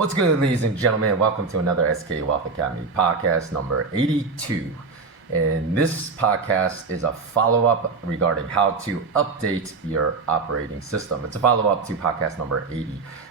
What's good, ladies and gentlemen? Welcome to another SK Wealth Academy podcast number 82. And this podcast is a follow-up regarding how to update your operating system. It's a follow-up to podcast number 80,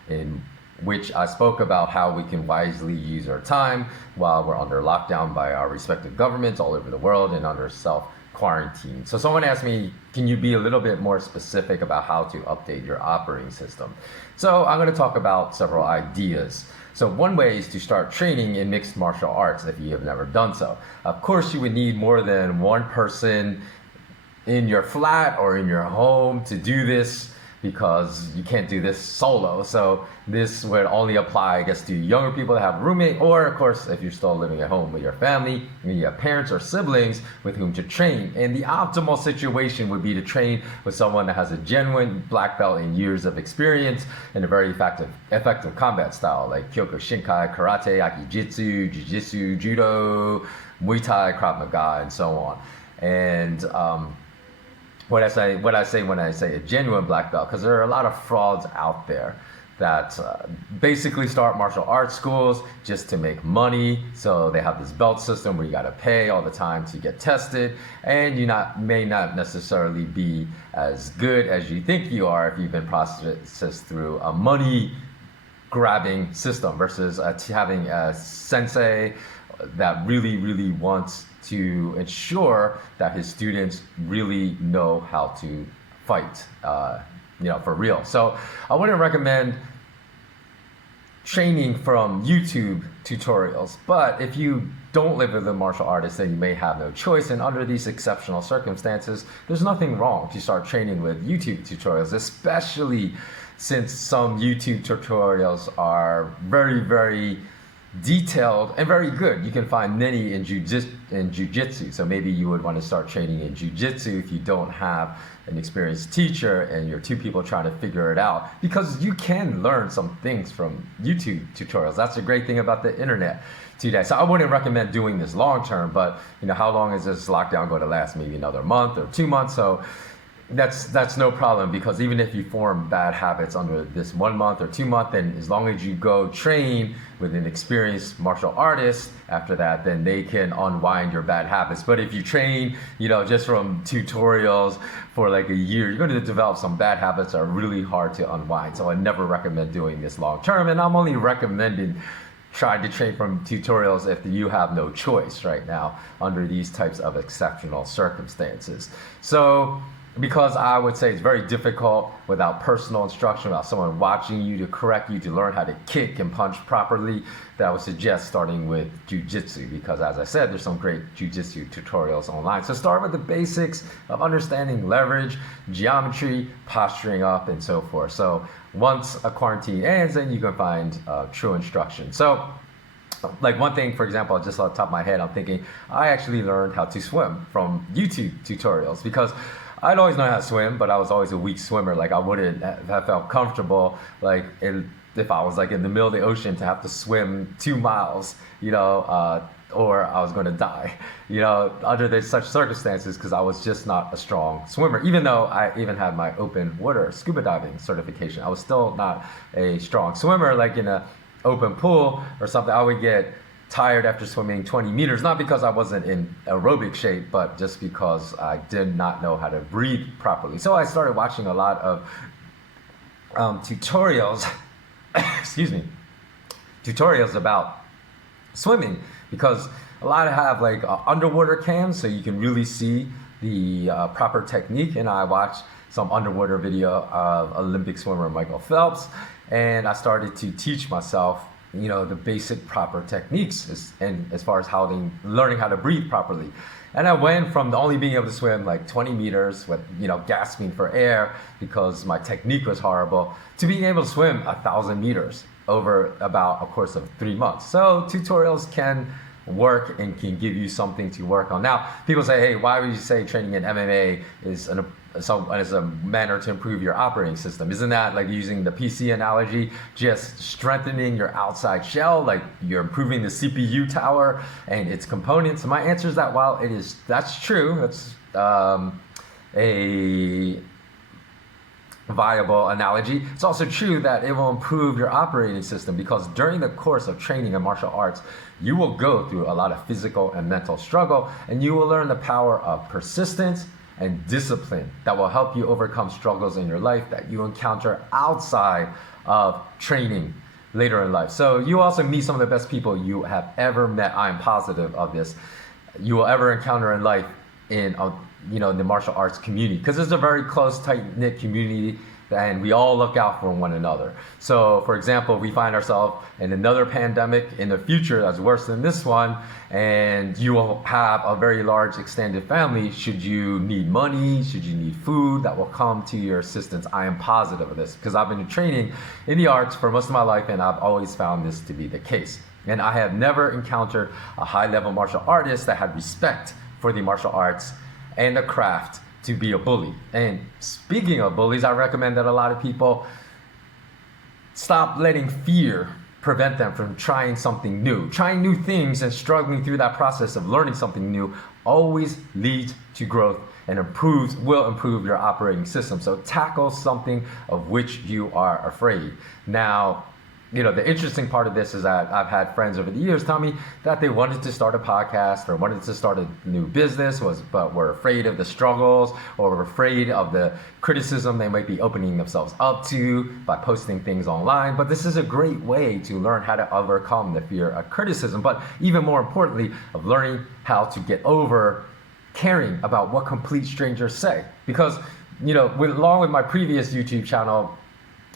in which I spoke about how we can wisely use our time while we're under lockdown by our respective governments all over the world and under self-quarantine. So someone asked me, can you be a little bit more specific about how to update your operating system? So I'm going to talk about several ideas. So one way is to start training in mixed martial arts if you have never done so. Of course, you would need more than one person in your flat or in your home to do this, because you can't do this solo. So this would only apply, I guess, to younger people that have a roommate, or of course, if you're still living at home with your family and you have parents or siblings with whom to train. And the optimal situation would be to train with someone that has a genuine black belt in years of experience and a very effective combat style like Kyokushinkai, Karate, Akijitsu, Jiu-Jitsu, Judo, Muay Thai, Krav Maga, and so on. And what I say when I say a genuine black belt, because there are a lot of frauds out there that basically start martial arts schools just to make money. So they have this belt system where you got to pay all the time to get tested, and you may not necessarily be as good as you think you are if you've been processed through a money grabbing system versus having a sensei that really wants to ensure that his students really know how to fight, for real. So I wouldn't recommend training from YouTube tutorials, but if you don't live with a martial artist, then you may have no choice. And under these exceptional circumstances, there's nothing wrong to start training with YouTube tutorials, especially since some YouTube tutorials are very detailed and very good. You can find many in jiu-jitsu. So maybe you would want to start training in jiu-jitsu if you don't have an experienced teacher and you're two people trying to figure it out, because you can learn some things from YouTube tutorials. That's the great thing about the internet today. So I wouldn't recommend doing this long term, but how long is this lockdown going to last? Maybe another month or 2 months. So that's no problem, because even if you form bad habits under this 1 month or 2 month, then as long as you go train with an experienced martial artist after that, then they can unwind your bad habits. But if you train, just from tutorials for like a year, you're going to develop some bad habits that are really hard to unwind. So I never recommend doing this long term, and I'm only recommending trying to train from tutorials if you have no choice right now under these types of exceptional circumstances. So because I would say it's very difficult without personal instruction, without someone watching you to correct you, to learn how to kick and punch properly, that I would suggest starting with jiu-jitsu, because as I said, there's some great jiu-jitsu tutorials online. So start with the basics of understanding leverage, geometry, posturing up, and so forth. So once a quarantine ends, then you can find true instruction. So like one thing, for example, just off the top of my head, I'm thinking I actually learned how to swim from YouTube tutorials, because I'd always known how to swim, but I was always a weak swimmer. Like I wouldn't have felt comfortable, like if I was like in the middle of the ocean to have to swim 2 miles, or I was going to die, under such circumstances, because I was just not a strong swimmer. Even though I even had my open water scuba diving certification, I was still not a strong swimmer. Like in a open pool or something, I would get tired after swimming 20 meters, not because I wasn't in aerobic shape, but just because I did not know how to breathe properly. So I started watching a lot of tutorials, tutorials about swimming, because a lot have like underwater cams, so you can really see the proper technique. And I watched some underwater video of Olympic swimmer Michael Phelps, and I started to teach myself the basic proper techniques as far as learning how to breathe properly. And I went from only being able to swim like 20 meters with, gasping for air because my technique was horrible, to being able to swim 1,000 meters over about a course of 3 months. So tutorials can work and can give you something to work on. Now, people say, hey, why would you say training in MMA is a manner to improve your operating system? Isn't that like using the PC analogy, just strengthening your outside shell, like you're improving the CPU tower and its components? And my answer is that while that's true, that's viable analogy. It's also true that it will improve your operating system, because during the course of training in martial arts, you will go through a lot of physical and mental struggle, and you will learn the power of persistence and discipline that will help you overcome struggles in your life that you encounter outside of training later in life. So you also meet some of the best people you have ever met. I am positive of this. You will ever encounter in life in in the martial arts community, because it's a very close, tight-knit community, and we all look out for one another. So for example, we find ourselves in another pandemic in the future that's worse than this one, and you will have a very large extended family. Should you need money, should you need food, that will come to your assistance. I am positive of this, because I've been training in the arts for most of my life, and I've always found this to be the case. And I have never encountered a high-level martial artist that had respect for the martial arts and the craft to be a bully. And speaking of bullies, I recommend that a lot of people stop letting fear prevent them from trying something new. Trying new things and struggling through that process of learning something new always leads to growth and will improve your operating system. So tackle something of which you are afraid. Now, the interesting part of this is that I've had friends over the years tell me that they wanted to start a podcast or wanted to start a new business, but were afraid of the struggles or were afraid of the criticism they might be opening themselves up to by posting things online. But this is a great way to learn how to overcome the fear of criticism, but even more importantly, of learning how to get over caring about what complete strangers say. Because, along with my previous YouTube channel,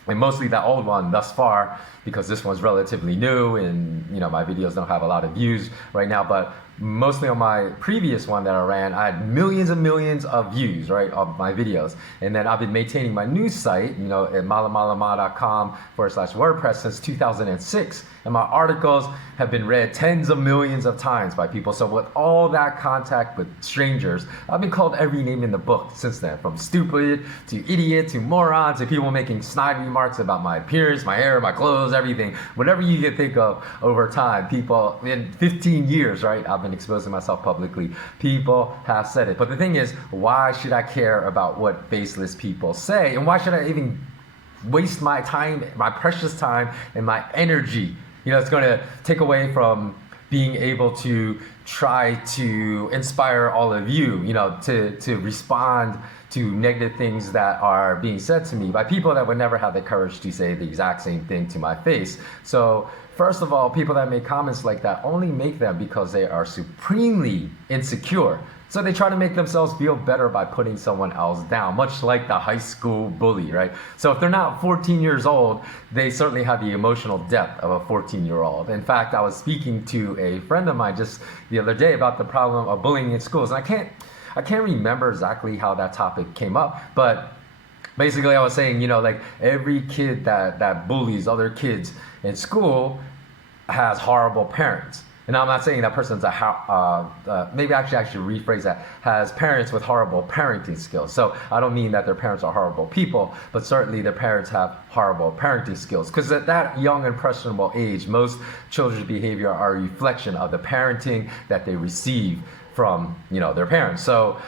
and mostly that old one thus far, because this one's relatively new and my videos don't have a lot of views right now, but mostly on my previous one that I ran, I had millions and millions of views, right, of my videos. And then I've been maintaining my news site, at malamalama.com/WordPress since 2006. And my articles have been read tens of millions of times by people. So with all that contact with strangers, I've been called every name in the book since then, from stupid to idiot to moron to people making snide remarks about my appearance, my hair, my clothes, everything. Whatever you can think of over time, people, in 15 years, right, I've been exposing myself publicly, people have said it. But the thing is, why should I care about what faceless people say? And why should I even waste my time, my precious time, and my energy? It's going to take away from being able to try to inspire all of you, to respond to negative things that are being said to me by people that would never have the courage to say the exact same thing to my face. So first of all, people that make comments like that only make them because they are supremely insecure. So they try to make themselves feel better by putting someone else down, much like the high school bully, right? So if they're not 14 years old, they certainly have the emotional depth of a 14-year-old. In fact, I was speaking to a friend of mine just the other day about the problem of bullying in schools. And I can't remember exactly how that topic came up, but basically I was saying, like every kid that bullies other kids in school has horrible parents. And I'm not saying that person's maybe I should rephrase that, has parents with horrible parenting skills. So I don't mean that their parents are horrible people, but certainly their parents have horrible parenting skills. Because at that young, impressionable age, most children's behavior are a reflection of the parenting that they receive from, their parents. So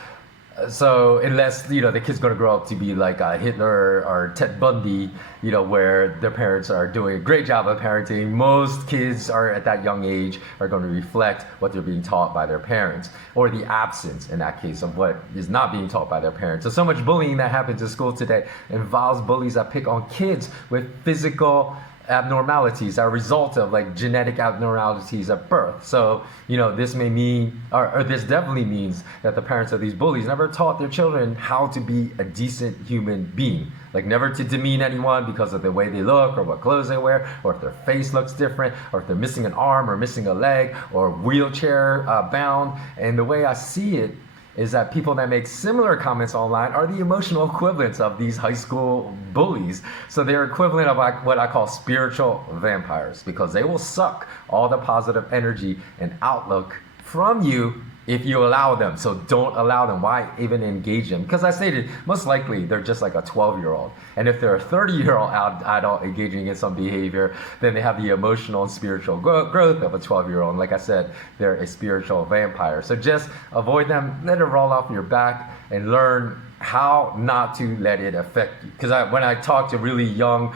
unless, the kid's going to grow up to be like Hitler or Ted Bundy, where their parents are doing a great job of parenting, most kids are at that young age are going to reflect what they're being taught by their parents, or the absence in that case of what is not being taught by their parents. So much bullying that happens in school today involves bullies that pick on kids with physical abnormalities are a result of like genetic abnormalities at birth. So, this may mean, or this definitely means that the parents of these bullies never taught their children how to be a decent human being. Like never to demean anyone because of the way they look or what clothes they wear, or if their face looks different, or if they're missing an arm or missing a leg or wheelchair bound. And the way I see it is that people that make similar comments online are the emotional equivalents of these high school bullies. So they're equivalent of what I call spiritual vampires, because they will suck all the positive energy and outlook from you if you allow them. So don't allow them. Why even engage them? Because I stated, most likely they're just like a 12-year-old. And if they're a 30-year-old adult engaging in some behavior, then they have the emotional and spiritual growth of a 12-year-old. And like I said, they're a spiritual vampire. So just avoid them, let it roll off your back, and learn how not to let it affect you. Because when I talk to really young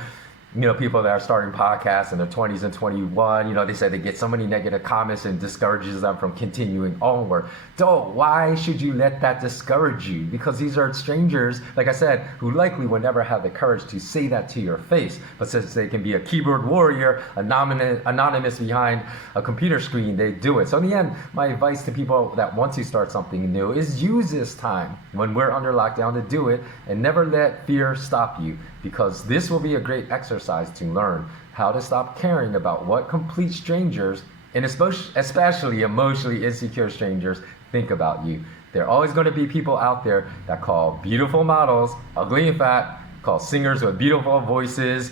people that are starting podcasts in their 20s and 21, they say they get so many negative comments and discourages them from continuing onward. Why should you let that discourage you? Because these are strangers, like I said, who likely would never have the courage to say that to your face. But since they can be a keyboard warrior, anonymous behind a computer screen, they do it. So in the end, my advice to people that want to start something new is use this time when we're under lockdown to do it, and never let fear stop you, because this will be a great exercise to learn how to stop caring about what complete strangers, and especially emotionally insecure strangers, think about you. There are always going to be people out there that call beautiful models ugly and fat, call singers with beautiful voices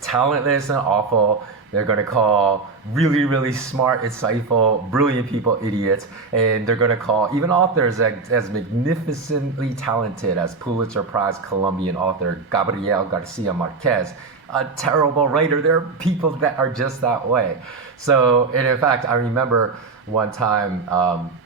talentless and awful. They're going to call really, really smart, insightful, brilliant people idiots. And they're going to call even authors as magnificently talented as Pulitzer Prize Colombian author Gabriel Garcia Marquez a terrible writer. There are people that are just that way. So, and in fact, I remember one time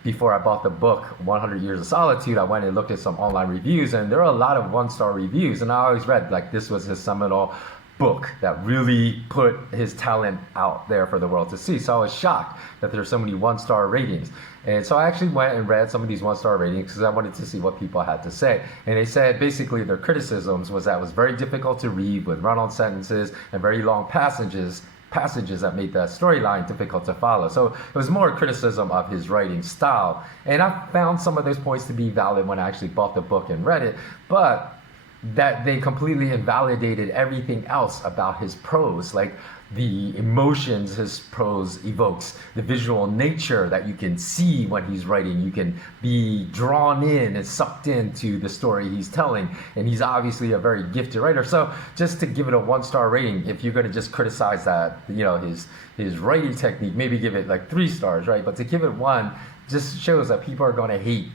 before I bought the book 100 Years of Solitude, I went and looked at some online reviews, and there are a lot of one-star reviews. And I always read like this was his seminal book that really put his talent out there for the world to see. So I was shocked that there's so many one-star ratings. And so I actually went and read some of these one-star ratings because I wanted to see what people had to say. And they said basically their criticisms was that it was very difficult to read with run-on sentences and very long passages that made the storyline difficult to follow. So it was more criticism of his writing style. And I found some of those points to be valid when I actually bought the book and read it. But that they completely invalidated everything else about his prose, like the emotions his prose evokes, the visual nature that you can see when he's writing. You can be drawn in and sucked into the story he's telling, and he's obviously a very gifted writer. So just to give it a one-star rating, if you're going to just criticize that, his writing technique, maybe give it like 3 stars, right? But to give it 1 just shows that people are going to hate,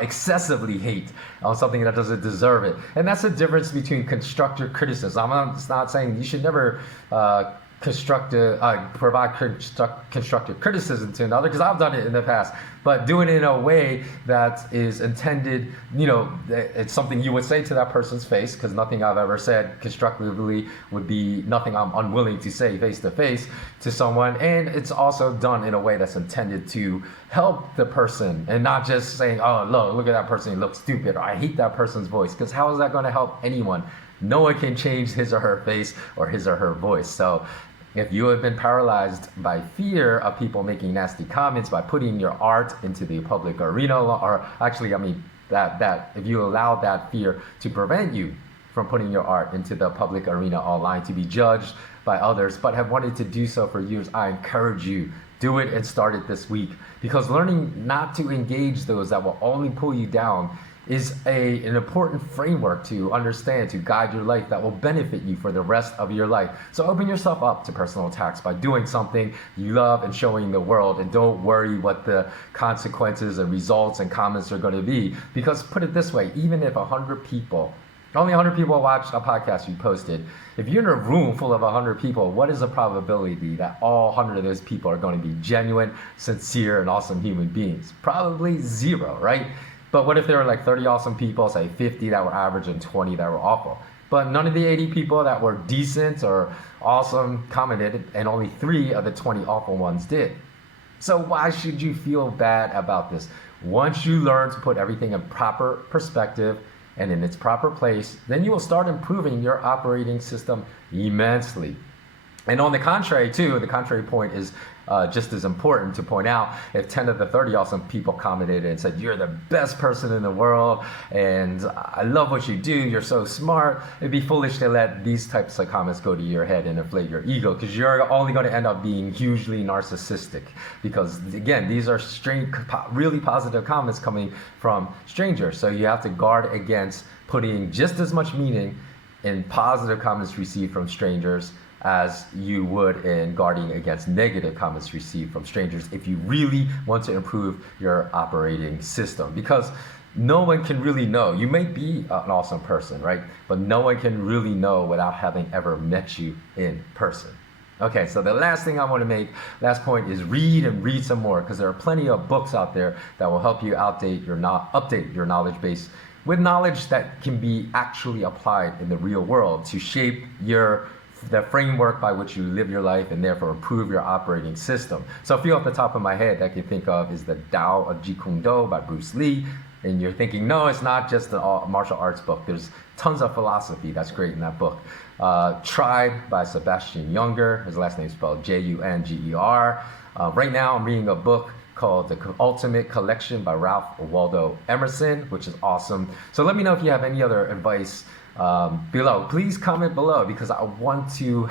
excessively hate on something that doesn't deserve it. And that's the difference between constructive criticism. I'm not saying you should never provide constructive criticism to another, because I've done it in the past, but do it in a way that is intended, it's something you would say to that person's face, because nothing I've ever said constructively would be nothing I'm unwilling to say face to face to someone. And it's also done in a way that's intended to help the person, and not just saying, oh, look at that person, he looks stupid, or I hate that person's voice, because how is that going to help anyone? No one can change his or her face or his or her voice. So if you have been paralyzed by fear of people making nasty comments by putting your art into the public arena, or actually, that if you allow that fear to prevent you from putting your art into the public arena online to be judged by others, but have wanted to do so for years, I encourage you, do it and start it this week. Because learning not to engage those that will only pull you down is an important framework to understand, to guide your life, that will benefit you for the rest of your life. So open yourself up to personal attacks by doing something you love and showing the world, and don't worry what the consequences and results and comments are going to be. Because put it this way, even if only 100 people watched a podcast you posted, if you're in a room full of 100 people, what is the probability that all 100 of those people are going to be genuine, sincere, and awesome human beings? Probably 0, right? But what if there were like 30 awesome people, say 50 that were average and 20 that were awful? But none of the 80 people that were decent or awesome commented, and only 3 of the 20 awful ones did. So why should you feel bad about this? Once you learn to put everything in proper perspective and in its proper place, then you will start improving your operating system immensely. And on the contrary, too, the contrary point is just as important to point out. If 10 of the 30 awesome people commented and said, you're the best person in the world, and I love what you do, you're so smart, it'd be foolish to let these types of comments go to your head and inflate your ego, because you're only going to end up being hugely narcissistic. Because, again, these are really positive comments coming from strangers. So you have to guard against putting just as much meaning in positive comments received from strangers as you would in guarding against negative comments received from strangers if you really want to improve your operating system. Because no one can really know. You may be an awesome person, right? But no one can really know without having ever met you in person. Okay, so the last thing I want to make, last point, is read and read some more, because there are plenty of books out there that will help you update your knowledge base with knowledge that can be actually applied in the real world to shape the framework by which you live your life and therefore improve your operating system. So a few off the top of my head that I can think of is The Tao of Jeet Kune Do by Bruce Lee. And you're thinking, no, it's not just a martial arts book. There's tons of philosophy that's great in that book. Tribe by Sebastian Junger. His last name is spelled Junger. Right now I'm reading a book called The Ultimate Collection by Ralph Waldo Emerson, which is awesome. So let me know if you have any other advice below. Please comment below, because I want to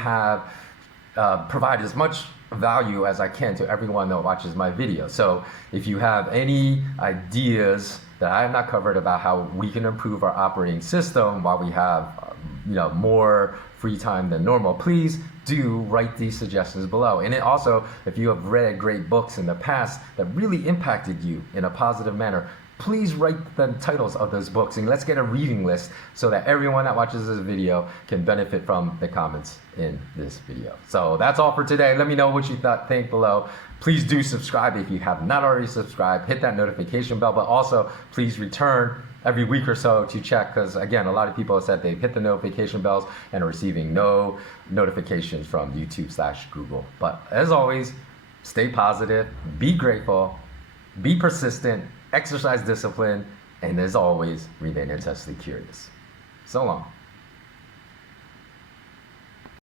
provide as much value as I can to everyone that watches my video. So if you have any ideas that I have not covered about how we can improve our operating system while we have more free time than normal, please do write these suggestions below. And also, if you have read great books in the past that really impacted you in a positive manner, please write the titles of those books, and let's get a reading list so that everyone that watches this video can benefit from the comments in this video. So that's all for today. Let me know what you think below. Please do subscribe if you have not already subscribed. Hit that notification bell, but also please return every week or so to check, because again, a lot of people have said they've hit the notification bells and are receiving no notifications from YouTube/Google. But as always, stay positive, be grateful, be persistent, exercise discipline, and as always, remain intensely curious. So long.